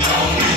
Don't